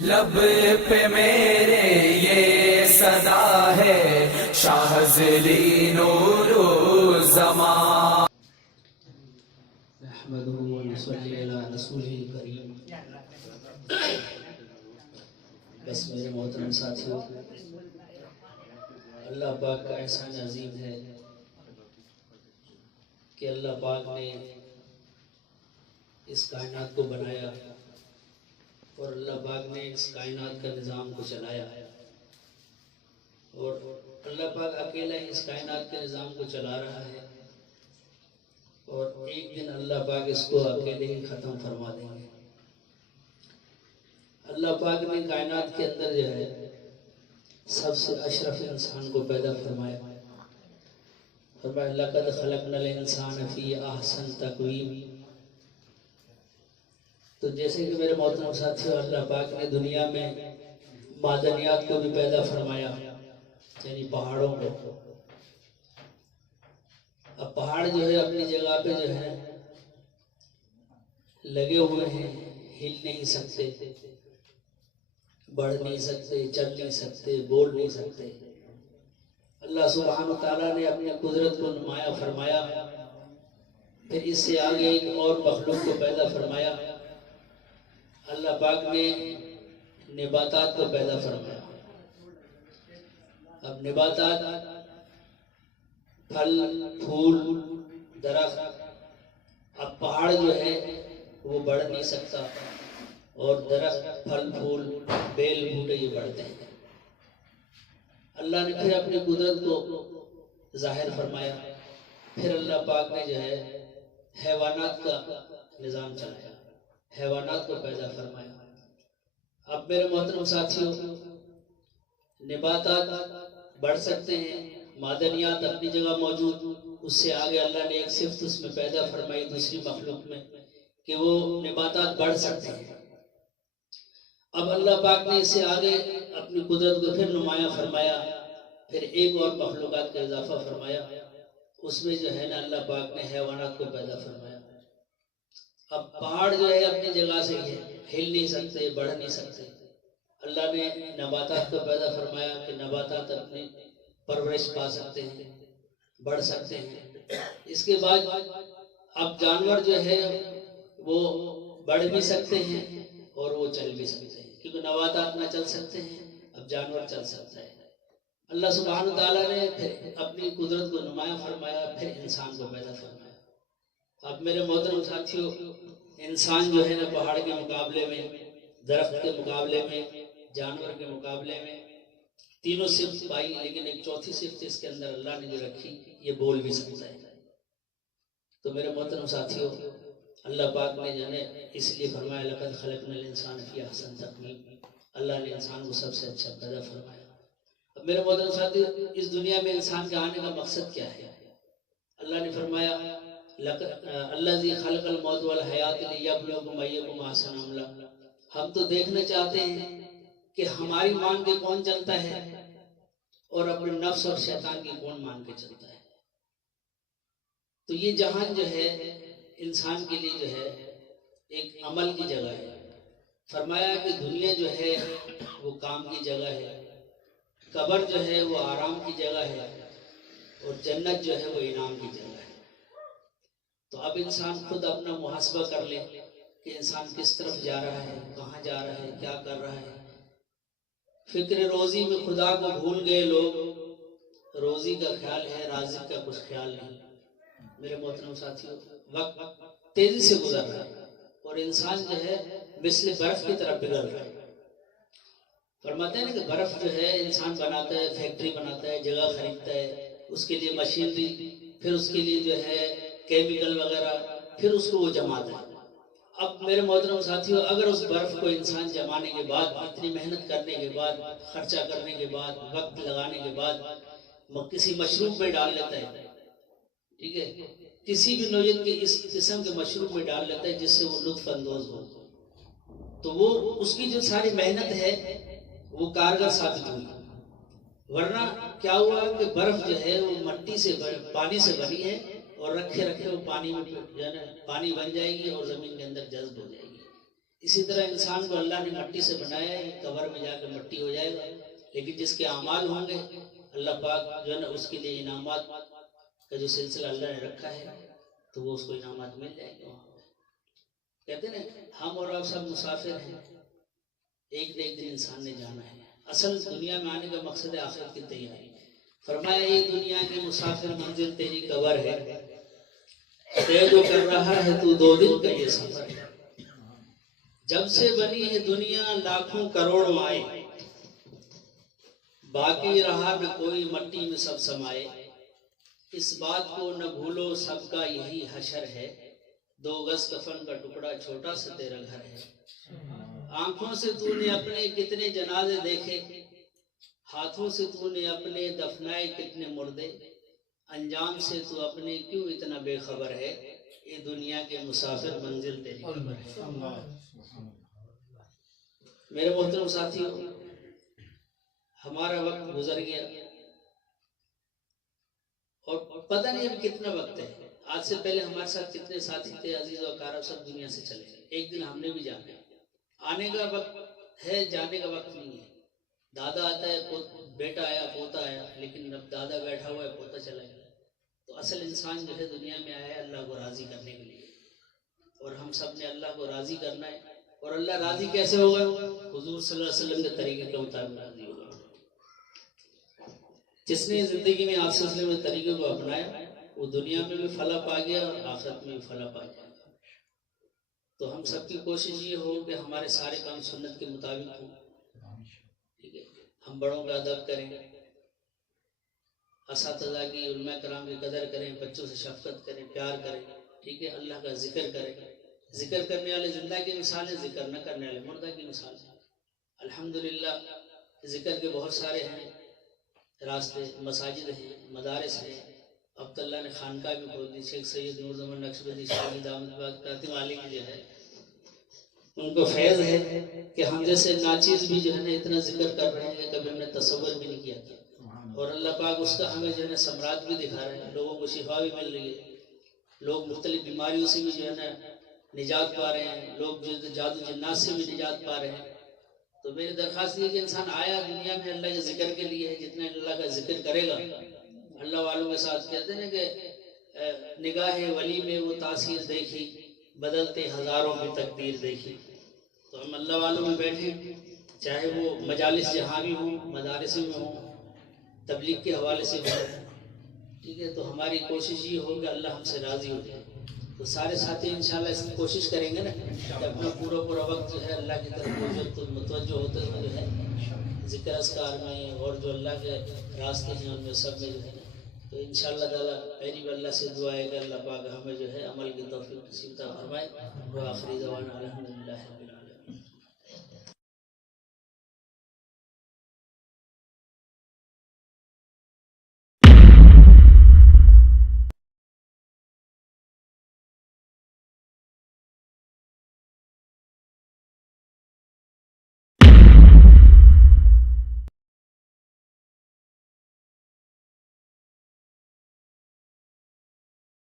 لب پہ میرے یہ صدا ہے شاہزلی نور زمان. نحمده ونصلي على رسوله الكريم. بس میرے محترم ساتھیوں، اللہ پاک کا احسان عظیم ہے کہ اللہ پاک نے اس کائنات کو بنایا اور اللہ پاک نے اس کائنات کا نظام کو چلایا، اور اللہ پاک اکیلا ہی اس کائنات کے نظام کو چلا رہا ہے، اور ایک دن اللہ پاک اس کو اکیلے ہی ختم فرما دیں گے. اللہ پاک نے کائنات کے اندر جو ہے سب سے اشرف انسان کو پیدا فرمایا. فرمایا لَقَدْ خَلَقْنَا الْإِنسَانَ فِي أَحْسَنِ تَقْوِيمٍ. تو جیسے کہ میرے محترم ساتھیوں، اللہ پاک نے دنیا میں معدنیات کو بھی پیدا فرمایا، یعنی پہاڑوں کو. اب پہاڑ جو ہے اپنی جگہ پہ جو ہے لگے ہوئے ہیں، ہل نہیں سکتے، بڑھ نہیں سکتے، چل نہیں سکتے، بول نہیں سکتے. اللہ سبحانہ وتعالیٰ نے اپنی قدرت کو نمایاں فرمایا. پھر اس سے آگے ایک اور مخلوق کو پیدا فرمایا. اللہ پاک نے نباتات کو پیدا فرمایا. اب نباتات پھل، پھول، درخت. اب پہاڑ جو ہے وہ بڑھ نہیں سکتا، اور درخت، پھل، پھول، بیل، بوٹے یہ بڑھتے ہیں. اللہ نے پھر اپنی قدرت کو ظاہر فرمایا. پھر اللہ پاک نے جو ہے حیوانات کا نظام چلایا، حیوانات کو پیدا فرمایا. اب میرے محترم ساتھیوں، نباتات بڑھ سکتے ہیں، معدنیات اپنی جگہ موجود. اس سے آگے اللہ نے ایک صفت اس میں پیدا فرمائی دوسری مخلوق میں کہ وہ نباتات بڑھ سکتے ہیں. اب اللہ پاک نے اس سے آگے اپنی قدرت کو پھر نمایاں فرمایا. پھر ایک اور مخلوقات کا اضافہ فرمایا. اس میں جو ہے نا اللہ پاک نے حیوانات کو پیدا فرمایا. اب پہاڑ جو ہے اپنی جگہ سے ہی ہل نہیں سکتے، بڑھ نہیں سکتے. اللہ نے نباتات کو پیدا فرمایا کہ نباتات اپنی پرورش پا سکتے ہیں، بڑھ سکتے ہیں. اس کے بعد اب جانور جو ہے وہ بڑھ بھی سکتے ہیں اور وہ چل بھی سکتے ہیں، کیونکہ نباتات نہ چل سکتے ہیں، اب جانور چل سکتا ہے. اللہ سبحانہ تعالیٰ نے پھر اپنی قدرت کو نمایاں فرمایا. پھر انسان کو پیدا فرمایا. اب میرے محترم ساتھیوں، انسان جو ہے نا پہاڑ کے مقابلے میں، درخت کے مقابلے میں، جانور کے مقابلے میں تینوں صفت پائی، لیکن ایک چوتھی صفت اس کے اندر اللہ نے جو رکھی، یہ بول بھی سکتا ہے. تو میرے محترم ساتھیوں، اللہ پاک نے جو ہے اس لیے فرمایا لَقَدْ خَلَقْنَا الْإِنسَانَ فِي أَحْسَنِ تَقْوِيمٍ. اللہ نے انسان کو سب سے اچھا پیدا فرمایا. اب میرے محترم ساتھیوں، اس دنیا میں انسان کے آنے کا مقصد کیا ہے؟ اللہ نے فرمایا الذی خلق الموت والحیات لیبلوکم ایکم احسن عملا. ہم تو دیکھنا چاہتے ہیں کہ ہماری مان کے کون چلتا ہے اور اپنے نفس اور شیطان کی کون مان کے چلتا ہے. تو یہ جہان جو ہے انسان کے لیے جو ہے ایک عمل کی جگہ ہے. فرمایا کہ دنیا جو ہے وہ کام کی جگہ ہے، قبر جو ہے وہ آرام کی جگہ ہے، اور جنت جو ہے وہ انعام کی جگہ ہے. تو اب انسان خود اپنا محاسبہ کر لے کہ انسان کس طرف جا رہا ہے، کہاں جا رہا ہے، کیا کر رہا ہے. فکر روزی میں خدا کو بھول گئے لوگ، روزی کا خیال ہے، رازق کا کچھ خیال نہیں. میرے محترم ساتھیوں، وقت تیزی سے گزر رہا ہے اور انسان جو ہے مثل برف کی طرف پگھل رہا ہے. فرماتے ہیں نا کہ برف جو ہے انسان بناتا ہے، فیکٹری بناتا ہے، جگہ خریدتا ہے، اس کے لیے مشینری، پھر اس کے لیے جو ہے کیمیکل وغیرہ، پھر اس کو وہ جماتا ہے. اب میرے محترم ساتھیوں، اگر اس برف کو انسان جمانے کے بعد، اتنی محنت کرنے کے بعد، خرچہ کرنے کے بعد، وقت لگانے کے بعد کسی مشروب میں ڈال لیتا ہے، ٹھیک ہے، کسی بھی نوعیت کے اس قسم کے مشروب میں ڈال لیتا ہے جس سے وہ لطف اندوز ہو، تو وہ اس کی جو ساری محنت ہے وہ کارگر ثابت ہوئی. ورنہ کیا ہوا کہ برف جو ہے وہ مٹی سے، پانی سے بنی ہے، اور رکھے رکھے وہ پانی میں جو ہے نا پانی بن جائے گی اور زمین کے اندر جذب ہو جائے گی. اسی طرح انسان کو اللہ نے مٹی سے بنایا ہے، قبر میں جا کر مٹی ہو جائے گا، لیکن جس کے اعمال ہوں گے اللہ پاک جو ہے نا اس کے لیے انعامات کا جو سلسلہ اللہ نے رکھا ہے تو وہ اس کو انعامات مل جائیں گے وہاں۔ کہتے ہیں ہم اور آپ سب مسافر ہیں، ایک نہ ایک دن انسان نے جانا ہے۔ اصل دنیا میں آنے کا مقصد ہے آخرت کی تیاری۔ فرمایا یہ دنیا کی مسافر منزل تیری قبر ہے، طے جو کر رہا ہے تو 2 دن کا یہ سفر ہے۔ جب سے بنی ہے دنیا لاکھوں کروڑ آئے، باقی رہا نہ کوئی مٹی میں سب سمائے۔ اس بات کو نہ بھولو سب کا یہی حشر ہے، 2 گز کفن کا ٹکڑا چھوٹا سا تیرا گھر ہے۔ آنکھوں سے تو نے اپنے کتنے جنازے دیکھے، ہاتھوں سے تو نے اپنے دفنائے کتنے مردے، انجام سے تو اپنے کیوں اتنا بے خبر ہے، یہ دنیا کے مسافر منزل تیری قبر ہے۔ میرے محترم ساتھیوں، ہمارا وقت گزر گیا اور پتہ نہیں اب کتنا وقت ہے۔ آج سے پہلے ہمارے ساتھ کتنے ساتھی تھے، عزیز و اقارب سب دنیا سے چلے گئے۔ ایک دن ہم نے بھی جانا ہے، آنے کا وقت ہے، جانے کا وقت نہیں ہے۔ دادا آتا ہے، بیٹا آیا، پوتا آیا، لیکن اب دادا بیٹھا ہوا ہے، پوتا چلا گیا۔ تو اصل انسان جو ہے دنیا میں آیا ہے اللہ کو راضی کرنے کے لیے، اور ہم سب نے اللہ کو راضی کرنا ہے۔ اور اللہ راضی کیسے ہوگا؟ حضور صلی اللہ علیہ وسلم کے طریقے کے مطابق راضی ہوگا۔ جس نے زندگی میں آپ صلی اللہ علیہ وسلم کے طریقے کو اپنایا وہ دنیا میں بھی فلاح پا گیا اور آخرت میں بھی فلاح پا گیا۔ تو ہم سب کی کوشش یہ ہو کہ ہمارے سارے کام سنت کے مطابق ہوں، ٹھیک ہے؟ ہم بڑوں کا ادب کریں، اساتذہ کی، علماء کرام کی قدر کریں، بچوں سے شفقت کریں، پیار کریں، ٹھیک ہے؟ اللہ کا ذکر کریں۔ ذکر کرنے والے زندہ کی مثال ہے، ذکر نہ کرنے والے مردہ کی مثال ہے۔ الحمدللہ ذکر کے بہت سارے ہیں راستے، مساجد ہیں، مدارس ہیں۔ اب تو اللہ نے خانقاہ بھی کھول دی۔ شیخ سید نور زمان نقشبندی شاہی دامت باد کاتم علی کی جو ہے ان کو فیض ہے کہ ہم جیسے ناچیز بھی جو ہے نا اتنا ذکر کر رہے ہیں کبھی ہم نے تصور بھی نہیں کیا تھا، اور اللہ پاک اس کا ہمیں جو ہے نا ثمرات بھی دکھا رہے ہیں، لوگوں کو شفا بھی مل رہی ہے، لوگ مختلف بیماریوں سے بھی جو ہے نا نجات پا رہے ہیں، لوگ جو جادو جنات سے بھی نجات پا رہے ہیں۔ تو میری درخواست یہ کہ انسان آیا دنیا میں اللہ کے ذکر کے لیے ہے، جتنا اللہ کا ذکر کرے گا اللہ والوں کے ساتھ کہتے ہیں کہ نگاہ ولی میں وہ تاثیر دیکھی، بدلتے ہزاروں کی تقدیر دیکھی۔ تو ہم اللہ والوں میں بیٹھیں، چاہے وہ مجالس جہاں بھی ہوں، مدارس میں ہوں، تبلیغ کے حوالے سے ہوں، ٹھیک ہے؟ تو ہماری کوشش یہ ہو کہ اللہ ہم سے راضی ہو جائے۔ تو سارے ساتھی انشاءاللہ اس کی کوشش کریں گے نا کہ اپنا پورا وقت جو ہے اللہ کی طرف متوجہ ہوتے ہوئے جو ہے ذکر اذکار میں اور جو اللہ کے راستے ہیں ان میں سب میں جو ہے نا، تو انشاءاللہ تعالیٰ میری بھی اللہ سے دعا ہے کہ اللہ پاک ہمیں جو ہے عمل کی توفیق نصیب عطا فرمائے۔ وآخری دعوانا الحمدللہ۔